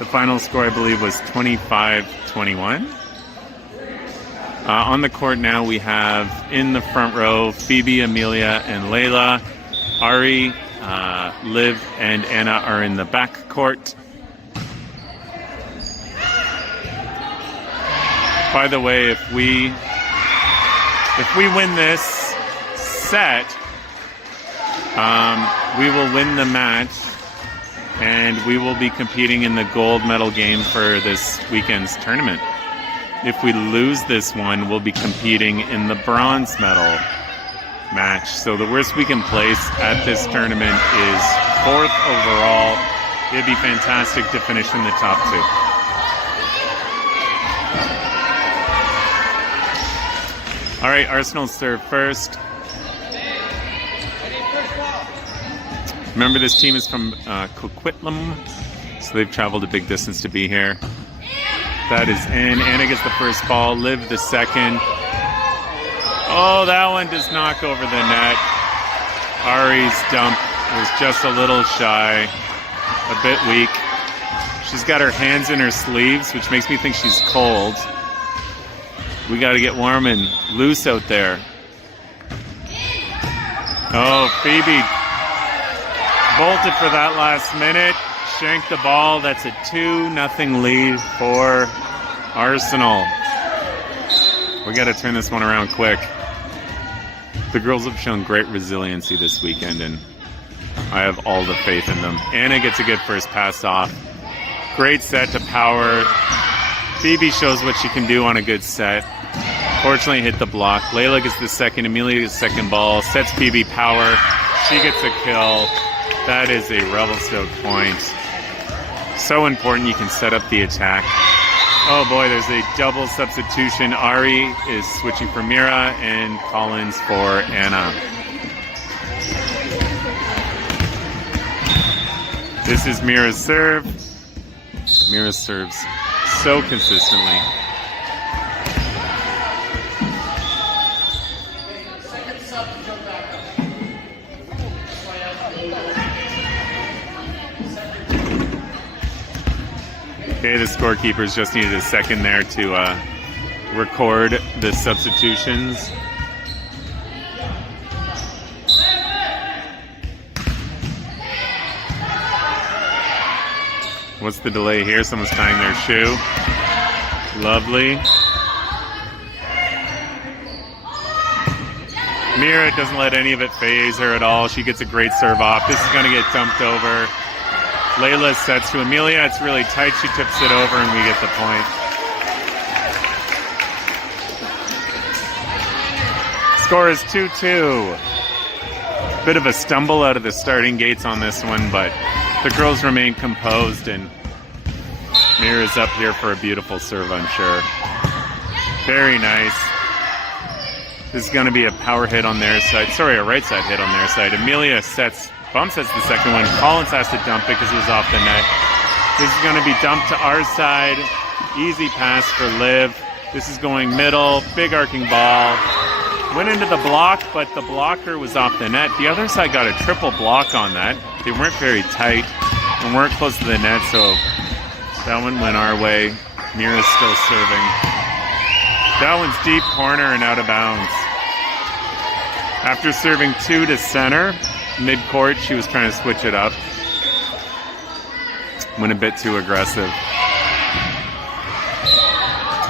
The final score, I believe, was 25-21. On the court now, we have in the front row Phoebe, Amelia, and Layla. Ari, Liv, and Anna are in the back court. By the way, if we win this set, we will win the match, and we will be competing in the gold medal game for this weekend's tournament. If we lose this one, we'll be competing in the bronze medal match. So the worst we can place at this tournament is 4th overall. It'd be fantastic to finish in the top 2. All right, Arsenal serve first. Remember, this team is from Coquitlam, so they've traveled a big distance to be here. That is in. Anna gets the first ball. Liv the second. Oh, that one does not go over the net. Ari's dump was just a little shy, a bit weak. She's got her hands in her sleeves, which makes me think she's cold. We got to get warm and loose out there. Oh, Phoebe bolted for that last minute. Shanked the ball. That's a 2-0 lead for Arsenal. We got to turn this one around quick. The girls have shown great resiliency this weekend, and I have all the faith in them. Anna gets a good first pass off. Great set to Power. Phoebe shows what she can do on a good set. Fortunately, hit the block. Layla gets the second. Amelia gets the second ball. Sets Phoebe Power. She gets a kill. That is a Revelstoke point. So important, you can set up the attack. Oh boy, there's a double substitution. Ari is switching for Mira and Collins for Anna. This is Mira's serve. Mira serves so consistently. Okay, the scorekeepers just needed a second there to record the substitutions. What's the delay here? Someone's tying their shoe. Lovely. Mira doesn't let any of it faze her at all. She gets a great serve off. This is going to get dumped over. Layla sets to Amelia. It's really tight. She tips it over, and we get the point. Score is 2-2. Bit of a stumble out of the starting gates on this one, but the girls remain composed, and Mira's up here for a beautiful serve, I'm sure. Very nice. This is going to be a power hit on their side. Sorry, a right side hit on their side. Amelia bump sets the second one. Collins has to dump it because it was off the net. This is going to be dumped to our side. Easy pass for Liv. This is going middle. Big arcing ball. Went into the block, but the blocker was off the net. The other side got a triple block on that. They weren't very tight and weren't close to the net, so that one went our way. Mira's still serving. That one's deep corner and out of bounds. After serving 2 to center, mid-court, she was trying to switch it up. Went a bit too aggressive.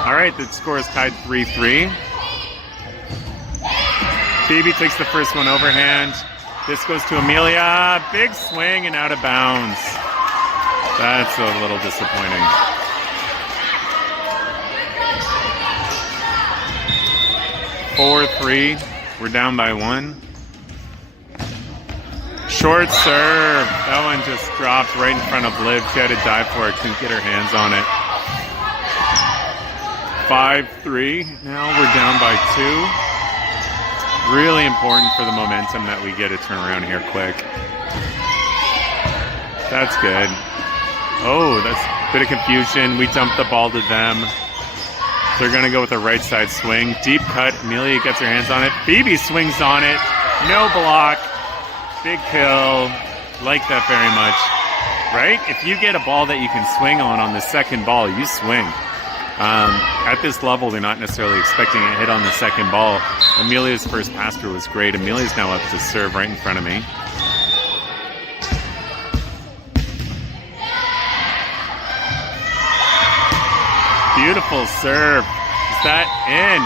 All right, the score is tied 3-3. Phoebe takes the first one overhand. This goes to Amelia. Big swing and out of bounds. That's a little disappointing. (4-3). We're down by 1. Short serve. That one just dropped right in front of Liv. She had to dive for it. Couldn't get her hands on it. 5-3. Now we're down by 2. Really important for the momentum that we get a turnaround here quick. That's good. Oh, that's a bit of confusion. We dumped the ball to them. They're going to go with a right side swing. Deep cut. Amelia gets her hands on it. Phoebe swings on it. No block. Big kill. Like that very much. right? If you get a ball that you can swing on the second ball, you swing. At this level, they're not necessarily expecting a hit on the second ball. Amelia's first pass through was great. Amelia's now up to serve right in front of me. Beautiful serve. Is that in?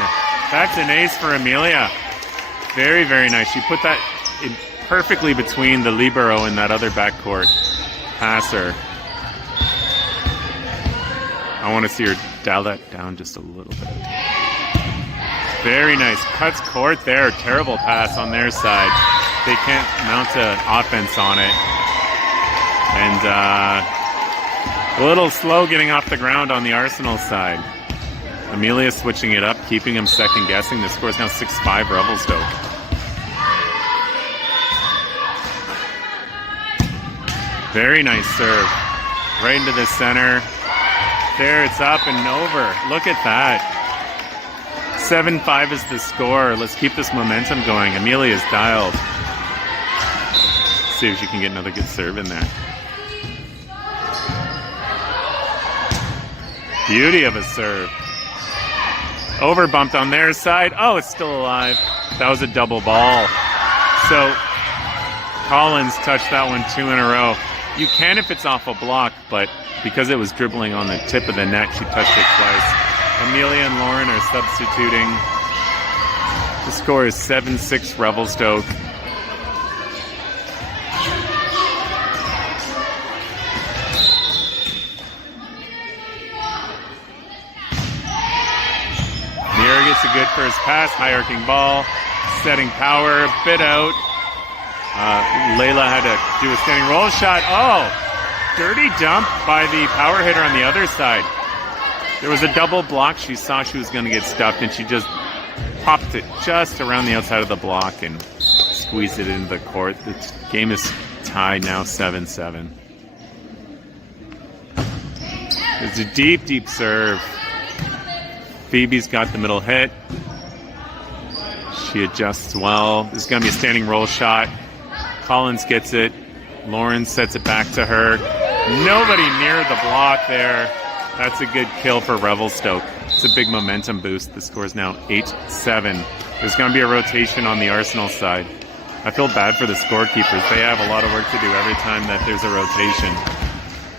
That's an ace for Amelia. Very, very nice. She put that in perfectly between the libero and that other backcourt passer. I want to see her dial that down just a little bit. Very nice. Cuts court there. Terrible pass on their side. They can't mount an offense on it. And a little slow getting off the ground on the Arsenal side. Amelia switching it up, keeping him second guessing. The score is now 6-5 Revelstoke. Very nice serve. Right into the center. There, it's up and over. Look at that. 7-5 is the score. Let's keep this momentum going. Amelia's dialed. See if she can get another good serve in there. Beauty of a serve. Over bumped on their side. Oh, it's still alive. That was a double ball. So Collins touched that one 2 in a row. You can if it's off a block, but because it was dribbling on the tip of the net, she touched it twice. Amelia and Lauren are substituting. The score is 7-6 Revelstoke. Mira gets a good first pass, high arcing ball, setting power, bit out. Layla had to do a standing roll shot. Oh, dirty dump by the power hitter on the other side. There was a double block. She saw she was going to get stuffed, and she just popped it just around the outside of the block and squeezed it into the court. The game is tied now 7-7. It's a deep, deep serve. Phoebe's got the middle hit. She adjusts well. This is going to be a standing roll shot. Collins gets it. Lauren sets it back to her. Nobody near the block there. That's a good kill for Revelstoke. It's a big momentum boost. The score is now 8-7. There's going to be a rotation on the Arsenal side. I feel bad for the scorekeepers. They have a lot of work to do every time that there's a rotation.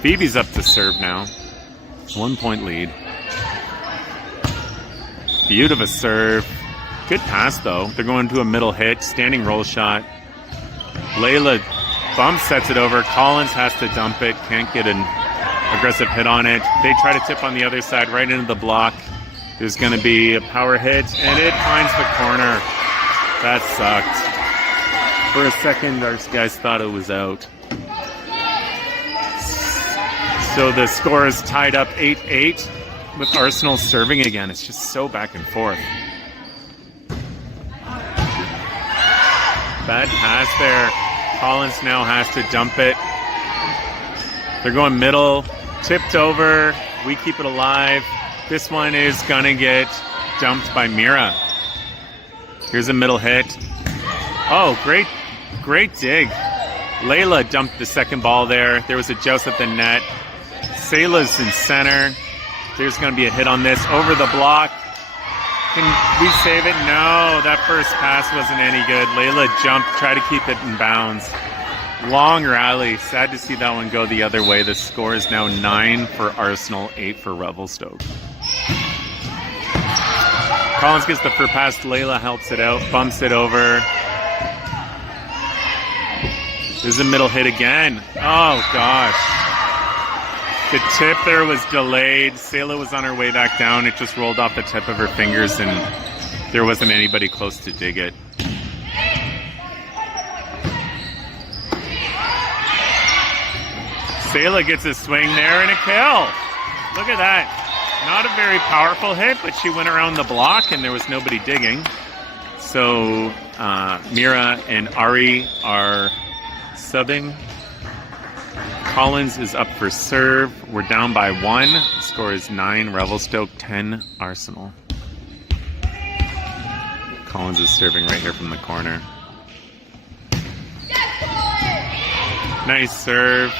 Phoebe's up to serve now. 1 point lead. Beautiful serve. Good pass, though. They're going to a middle hit. Standing roll shot. Layla bump sets it over. Collins has to dump it. Can't get an aggressive hit on it. They try to tip on the other side right into the block. There's going to be a power hit, and it finds the corner. That sucked. For a second, our guys thought it was out. So the score is tied up 8-8 with Arsenal serving again. It's just so back and forth. Bad pass there. Collins now has to dump it. They're going middle, tipped over. We keep it alive. This one is gonna get dumped by Mira. Here's a middle hit. Oh, great dig. Layla dumped the second ball there. There was a joust at the net. Sayla's in center. There's gonna be a hit on this. Over the block. Can we save it? No, that first pass wasn't any good. Layla jumped, tried to keep it in bounds. Long rally. Sad to see that one go the other way. The score is now 9 for Arsenal, 8 for Revelstoke. Collins gets the first pass. Layla helps it out, bumps it over. There's a middle hit again. Oh, gosh. The tip there was delayed. Sayla was on her way back down. It just rolled off the tip of her fingers, and there wasn't anybody close to dig it. Sayla gets a swing there and a kill. Look at that. Not a very powerful hit, but she went around the block and there was nobody digging. So Mira and Ari are subbing. Collins is up for serve. We're down by 1. The score is 9 Revelstoke, 10 Arsenal. Collins is serving right here from the corner. Nice serve.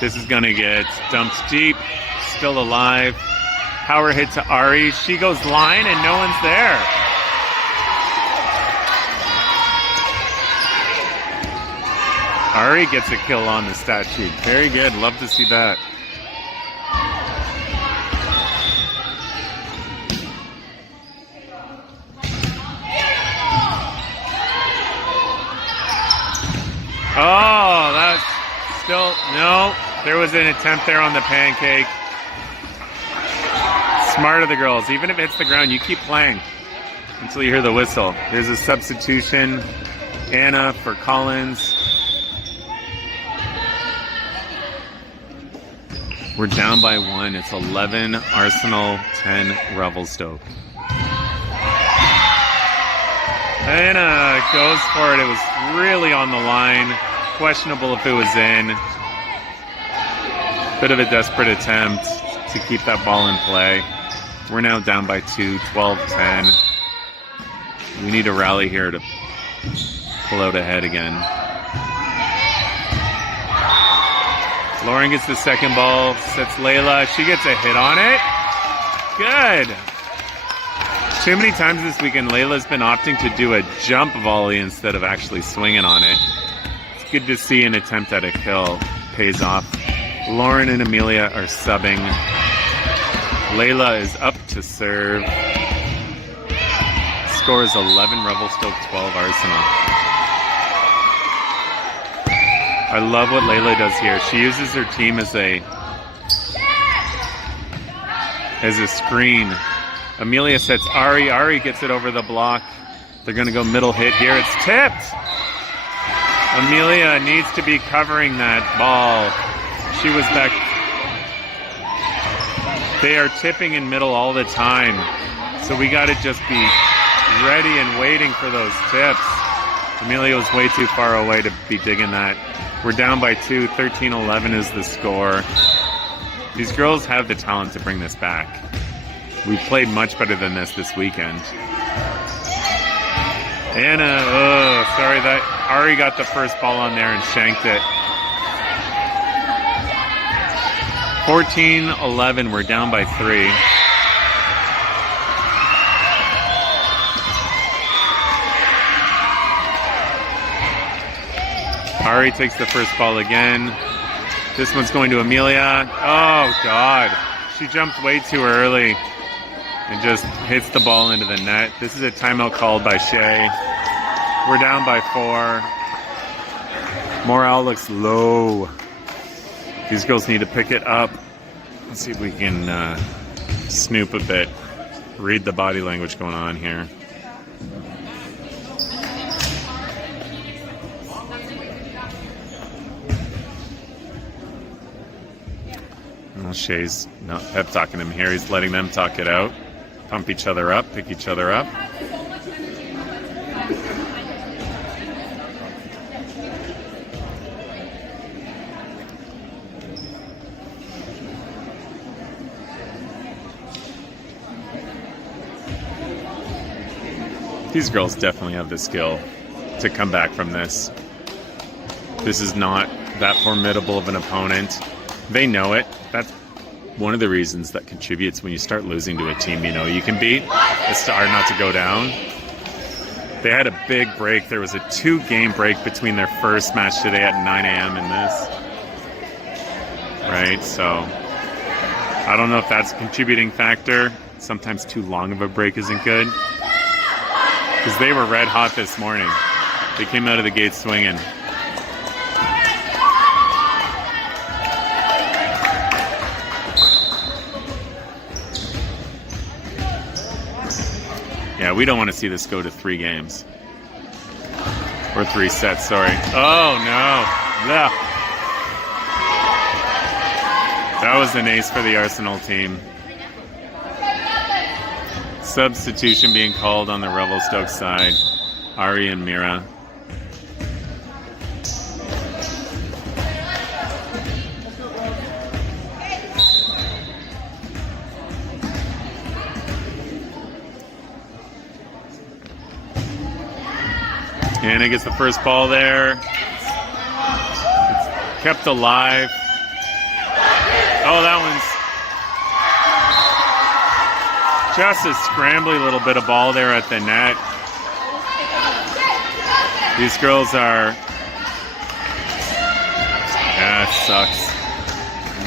This is going to get dumped deep. Still alive. Power hit to Ari. She goes line and no one's there. Ari gets a kill on the stat sheet. Very good. Love to see that. Oh, that's still, no. There was an attempt there on the pancake. Smart of the girls. Even if it hits the ground, you keep playing until you hear the whistle. There's a substitution. Anna for Collins. We're down by 1. It's 11 Arsenal, 10 Revelstoke. Anna goes for it. It was really on the line. Questionable if it was in. Bit of a desperate attempt to keep that ball in play. We're now down by 2, 12-10. We need a rally here to pull out ahead again. Lauren gets the second ball, sets Layla. She gets a hit on it. Good. Too many times this weekend, Layla's been opting to do a jump volley instead of actually swinging on it. It's good to see an attempt at a kill pays off. Lauren and Amelia are subbing. Layla is up to serve. Score is 11 Revelstoke, 12 Arsenal. I love what Layla does here. She uses her team as a screen. Amelia sets Ari. Ari gets it over the block. They're going to go middle hit here. It's tipped. Amelia needs to be covering that ball. She was back. They are tipping in middle all the time. So we got to just be ready and waiting for those tips. Amelia was way too far away to be digging that. We're down by 2. 13-11 is the score. These girls have the talent to bring this back. We played much better than this weekend. Anna, oh, sorry that Ari got the first ball on there and shanked it. 14-11, we're down by 3. Ari takes the first ball again. This one's going to Amelia. Oh, God. She jumped way too early and just hits the ball into the net. This is a timeout called by Shea. We're down by 4. Morale looks low. These girls need to pick it up. Let's see if we can snoop a bit. Read the body language going on here. Well, Shay's not pep talking him here. He's letting them talk it out. Pump each other up, pick each other up. These girls definitely have the skill to come back from this. This is not that formidable of an opponent. They know it. That's one of the reasons that contributes when you start losing to a team you know you can beat. It's hard not to go down. They had a big break. There was a 2-game break between their first match today at 9 a.m. and this. Right, so I don't know if that's a contributing factor. Sometimes too long of a break isn't good. Because they were red hot this morning. They came out of the gate swinging. Yeah, we don't want to see this go to 3 games. Or 3 sets, sorry. Oh, no. Yeah. That was an ace for the Arsenal team. Substitution being called on the Revelstoke side. Ari and Mira. Anna gets the first ball there. It's kept alive. Oh, that one's just a scrambly little bit of ball there at the net. These girls are... Yeah, it sucks.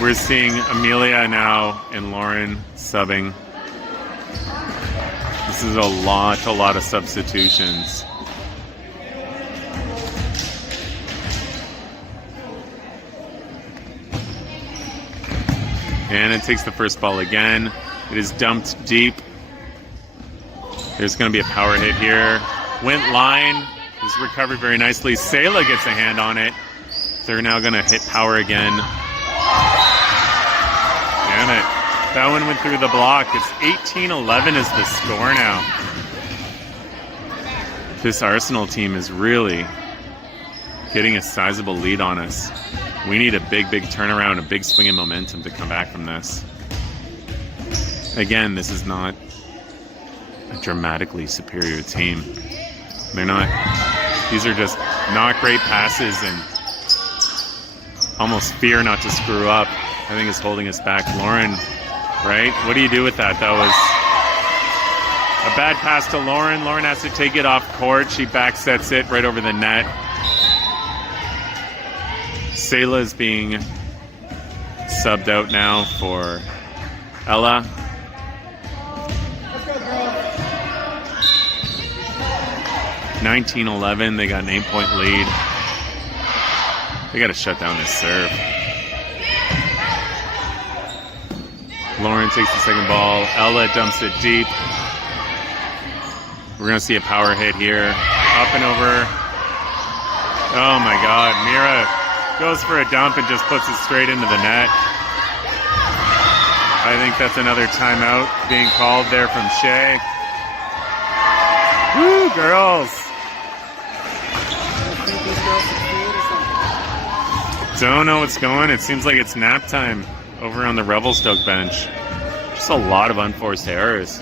We're seeing Amelia now and Lauren subbing. This is a lot of substitutions. And it takes the first ball again. It is dumped deep. There's going to be a power hit here. Went line. It was recovered very nicely. Sayla gets a hand on it. They're now going to hit power again. Damn it. That one went through the block. It's 18-11 is the score now. This Arsenal team is really getting a sizable lead on us. We need a big turnaround, a big swing in momentum to come back from this. Again, this is not a dramatically superior team. They're not. These are just not great passes and almost fear not to screw up. I think is holding us back. Lauren, right? What do you do with that? That was a bad pass to Lauren. Lauren has to take it off court. She back sets it right over the net. Sayla is being subbed out now for Ella. Let's go, girl. 19-11. They got an 8-point lead. They got to shut down this serve. Lauren takes the second ball. Ella dumps it deep. We're going to see a power hit here. Up and over. Oh my God. Mira goes for a dump and just puts it straight into the net. I think that's another timeout being called there from Shea. Woo, girls. Don't know what's going. It seems like it's nap time over on the Revelstoke bench. Just a lot of unforced errors.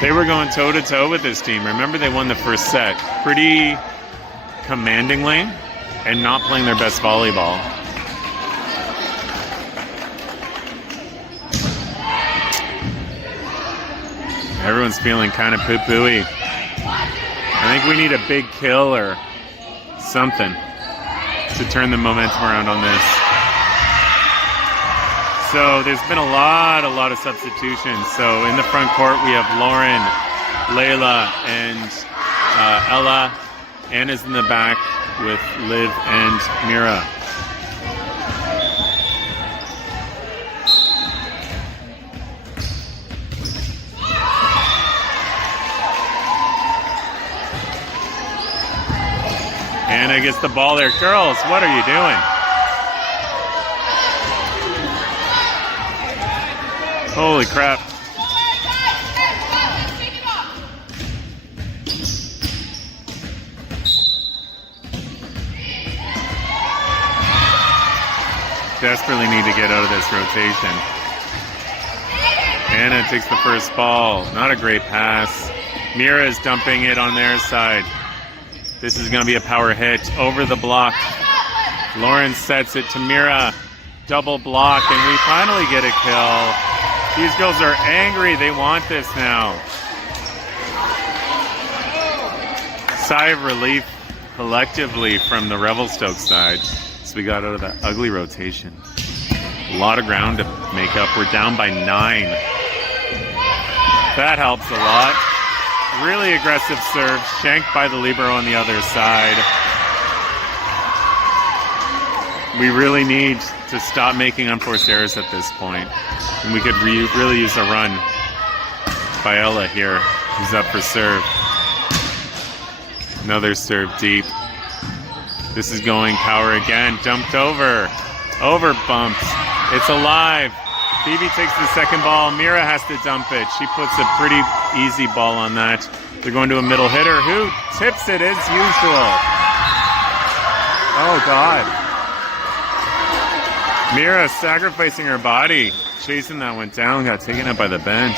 They were going toe-to-toe with this team. Remember, they won the first set pretty commandingly and not playing their best volleyball. Everyone's feeling kind of poo-pooey. I think we need a big kill or something to turn the momentum around on this. So there's been a lot of substitutions. So in the front court we have Lauren, Layla, and Ella. Anna's in the back with Liv and Mira. Anna gets the ball there. Girls, what are you doing? Holy crap. Desperately need to get out of this rotation. Anna takes the first ball. Not a great pass. Mira is dumping it on their side. This is going to be a power hit over the block. Lauren sets it to Mira. Double block, and we finally get a kill. These girls are angry. They want this now. Sigh of relief collectively from the Revelstoke side. So we got out of that ugly rotation. A lot of ground to make up. We're down by 9. That helps a lot. Really aggressive serve. Shanked by the libero on the other side. We really need to stop making unforced errors at this point. And we could really use a run by Ella here, who's up for serve. Another serve deep. This is going power again. Dumped over. Over bumps. It's alive. Phoebe takes the second ball. Mira has to dump it. She puts a pretty easy ball on that. They're going to a middle hitter who tips it as usual. Oh, God. Mira sacrificing her body. chasing that one down, got taken up by the bench.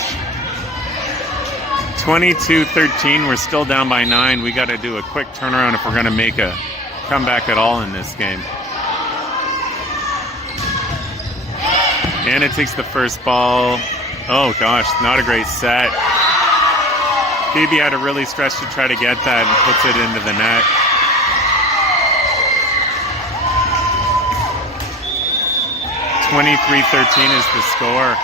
22-13, we're still down by 9. We got to do a quick turnaround if we're going to make a comeback at all in this game. Anna takes the first ball. Oh gosh, not a great set. Phoebe had to really stretch to try to get that and puts it into the net. (23-13) is the score.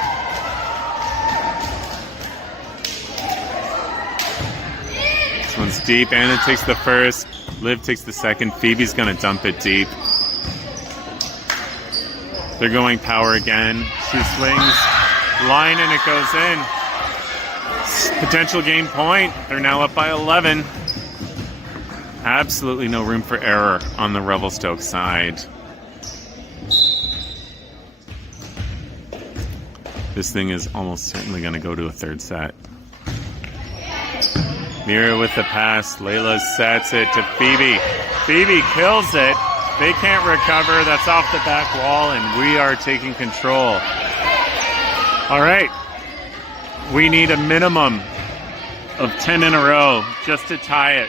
This one's deep. Anna takes the first. Liv takes the second. Phoebe's going to dump it deep. They're going power again. She swings. Line and it goes in. Potential game point. They're now up by 11. Absolutely no room for error on the Revelstoke side. This thing is almost certainly going to go to a third set. Mira with the pass. Layla sets it to Phoebe. Phoebe kills it. They can't recover. That's off the back wall, and we are taking control. All right. We need a minimum of 10 in a row just to tie it.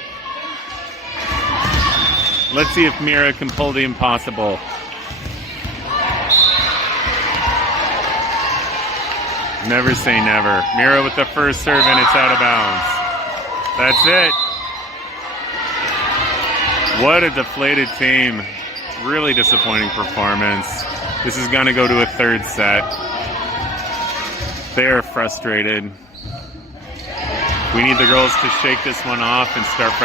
Let's see if Mira can pull the impossible. Never say never. Mira with the first serve, and it's out of bounds. That's it. What a deflated team. Really disappointing performance. This is going to go to a third set. They are frustrated. We need the girls to shake this one off and start fresh.